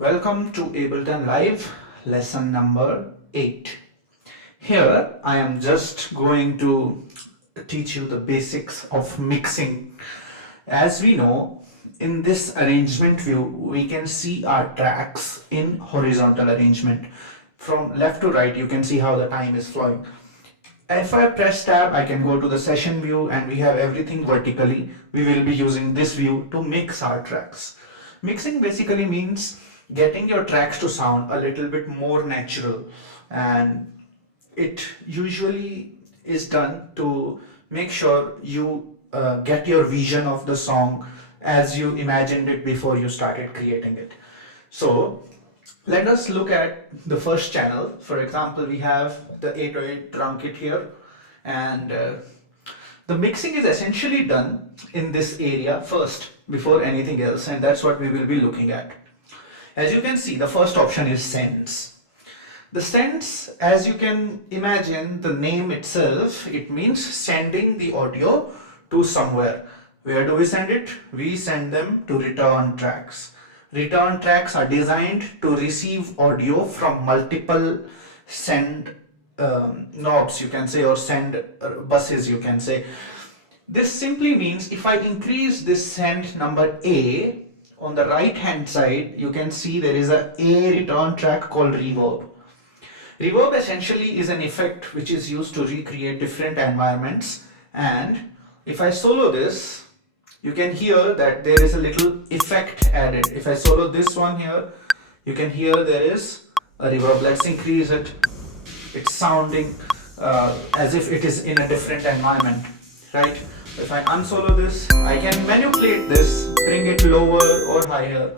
Welcome to Ableton Live lesson number 8. Here I am just going to teach you the basics of mixing. As we know, in this arrangement view, we can see our tracks in horizontal arrangement. From left to right, you can see how the time is flowing. If I press tab, I can go to the session view and we have everything vertically. We will be using this view to mix our tracks. Mixing basically means getting your tracks to sound a little bit more natural, and it usually is done to make sure you get your vision of the song as you imagined it before you started creating it. So let us look at the first channel. For example, we have the 808 drum kit here, and the mixing is essentially done in this area first before anything else, and that's what we will be looking at. As you can see, the first option is sends. The sends, as you can imagine, the name itself, it means sending the audio to somewhere. Where do we send it? We send them to return tracks. Return tracks are designed to receive audio from multiple send knobs, you can say, or send buses, you can say. This simply means if I increase this send number A, on the right hand side you can see there is a return track called reverb. Reverb essentially is an effect which is used to recreate different environments, and if I solo this, you can hear that there is a little effect added. If I solo this one here, you can hear there is a reverb. Let's increase it. It's sounding as if it is in a different environment, right? If I unsolo this, I can manipulate this, bring it lower or higher.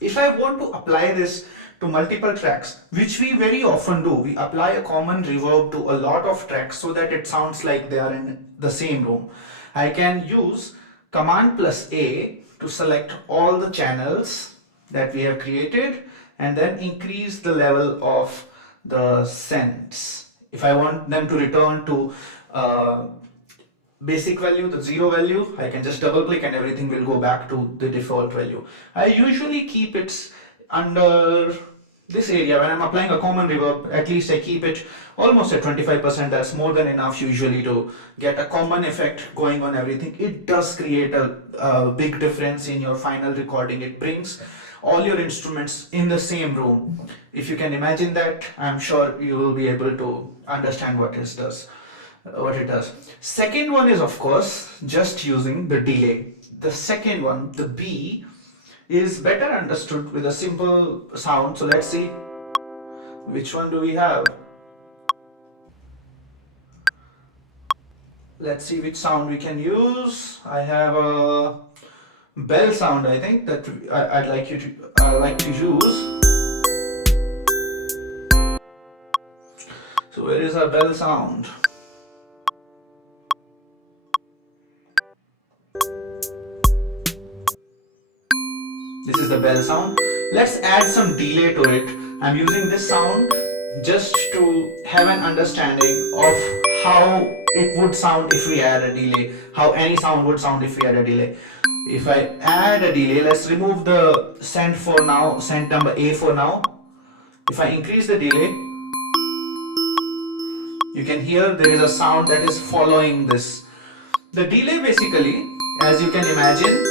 If I want to apply this to multiple tracks, which we very often do, we apply a common reverb to a lot of tracks so that it sounds like they are in the same room. I can use Command plus A to select all the channels that we have created and then increase the level of the sends. If I want them to return to basic value, the 0 value, I can just double click and everything will go back to the default value. I usually keep it under this area. When I'm applying a common reverb, at least I keep it almost at 25%. That's more than enough usually to get a common effect going on everything. It does create a big difference in your final recording. It brings all your instruments in the same room. If you can imagine that, I'm sure you will be able to understand what it does. Second one is, of course, just using the delay. The second one, the B, is better understood with a simple sound. So let's see which one do we have. Let's see which sound we can use. I have a bell sound, I think, that I'd like to use. So where is our bell sound? This is the bell sound. Let's add some delay to it. I'm using this sound just to have an understanding of how it would sound if we add a delay, how any sound would sound if we add a delay. If I add a delay, let's remove the send for now, send number A for now. If I increase the delay, you can hear there is a sound that is following this. The delay basically, as you can imagine,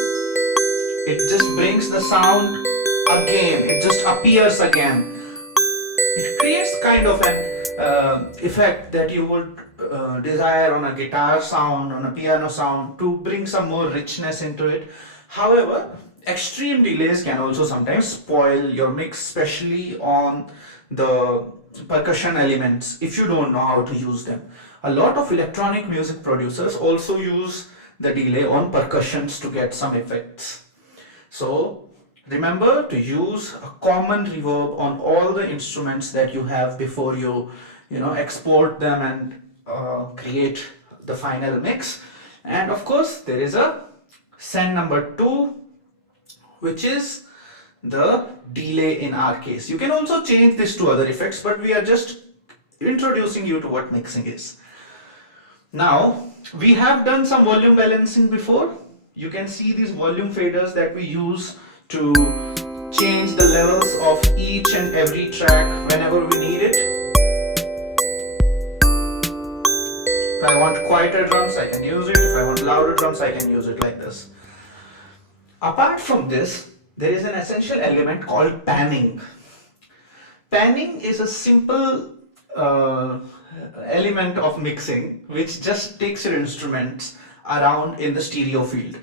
it just brings the sound again, it just appears again. It creates kind of an effect that you would desire on a guitar sound, on a piano sound, to bring some more richness into it. However, extreme delays can also sometimes spoil your mix, especially on the percussion elements if you don't know how to use them. A lot of electronic music producers also use the delay on percussions to get some effects. So remember to use a common reverb on all the instruments that you have before you export them and create the final mix. And of course there is a send number 2, which is the delay in our case. You can also change this to other effects, but we are just introducing you to what mixing is. Now we have done some volume balancing before. You can see these volume faders that we use to change the levels of each and every track whenever we need it. If I want quieter drums, I can use it. If I want louder drums, I can use it like this. Apart from this, there is an essential element called panning. Panning is a simple element of mixing which just takes your instruments around in the stereo field.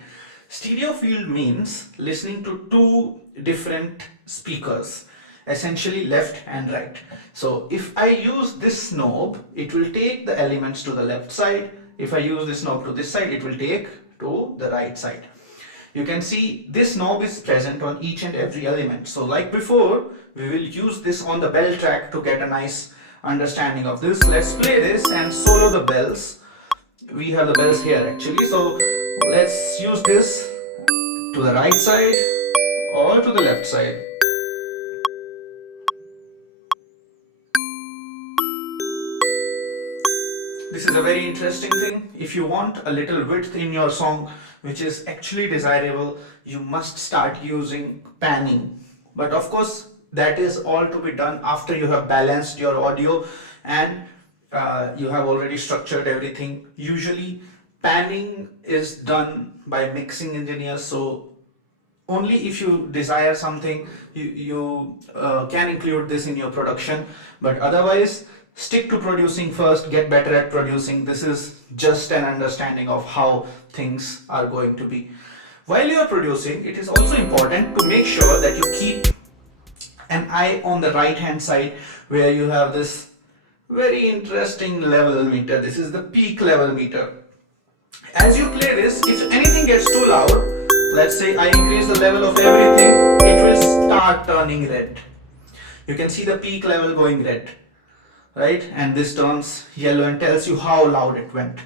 Stereo field means listening to two different speakers, essentially left and right. So if I use this knob, it will take the elements to the left side. If I use this knob to this side, it will take to the right side. You can see this knob is present on each and every element. So like before, we will use this on the bell track to get a nice understanding of this. Let's play this and solo the bells. We have the bells here actually. So let's use this to the right side or to the left side. This is a very interesting thing. If you want a little width in your song, which is actually desirable, you must start using panning. But of course, that is all to be done after you have balanced your audio and you have already structured everything. Usually, panning is done by mixing engineers. So only if you desire something, you can include this in your production. But otherwise, stick to producing first, get better at producing. This is just an understanding of how things are going to be. While you are producing, it is also important to make sure that you keep an eye on the right hand side where you have this very interesting level meter. This is the peak level meter. As you play this, if anything gets too loud, let's say I increase the level of everything, it will start turning red. You can see the peak level going red, right? And this turns yellow and tells you how loud it went.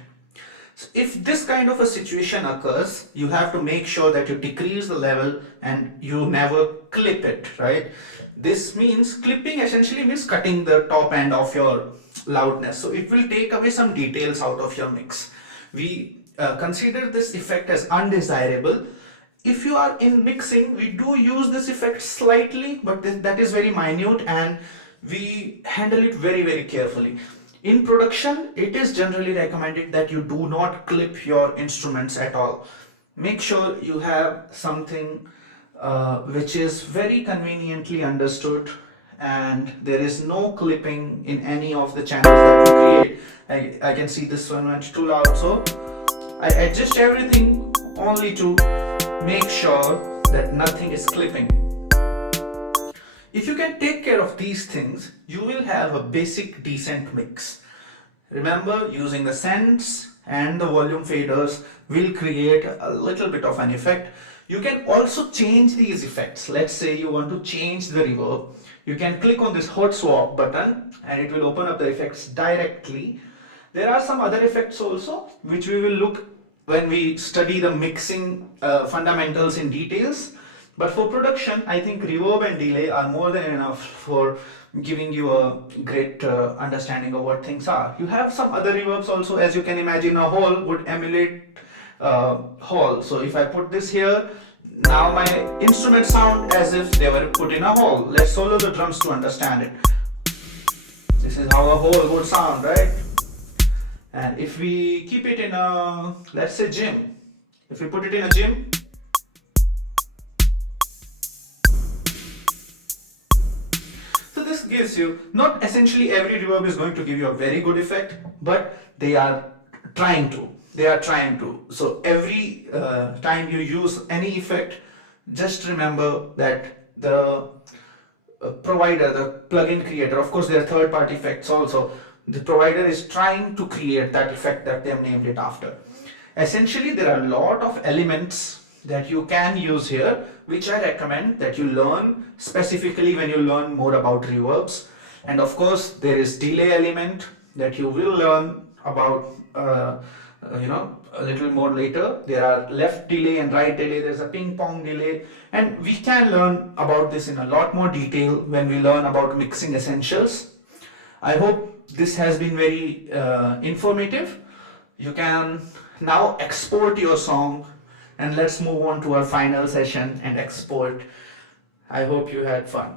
So if this kind of a situation occurs, you have to make sure that you decrease the level and you never clip it, right? This means clipping essentially means cutting the top end of your loudness. So it will take away some details out of your mix. We consider this effect as undesirable. If you are in mixing, we do use this effect slightly, but that is very minute and we handle it very, very carefully. In production, it is generally recommended that you do not clip your instruments at all. Make sure you have something which is very conveniently understood and there is no clipping in any of the channels that we create. I can see this one went too loud, so I adjust everything only to make sure that nothing is clipping. If you can take care of these things, you will have a basic decent mix. Remember, using the sends and the volume faders will create a little bit of an effect. You can also change these effects. Let's say you want to change the reverb. You can click on this hot swap button and it will open up the effects directly. There are some other effects also which we will look when we study the mixing fundamentals in details. But for production, I think reverb and delay are more than enough for giving you a great understanding of what things are. You have some other reverbs also. As you can imagine, a hall would emulate hall. So if I put this here, now my instruments sound as if they were put in a hall. Let's solo the drums to understand it. This is how a hall would sound, right? And if we keep it in a, let's say, gym. If we put it in a gym, this gives you, not essentially every reverb is going to give you a very good effect, but they are trying to. So every time you use any effect, just remember that the provider, the plugin creator, of course there are third-party effects also, the provider is trying to create that effect that they have named it after. Essentially, there are a lot of elements that you can use here, which I recommend that you learn specifically when you learn more about reverbs. And of course, there is delay element that you will learn about, a little more later. There are left delay and right delay. There's a ping pong delay, and we can learn about this in a lot more detail when we learn about mixing essentials. I hope this has been very informative. You can now export your song. And let's move on to our final session and export. I hope you had fun.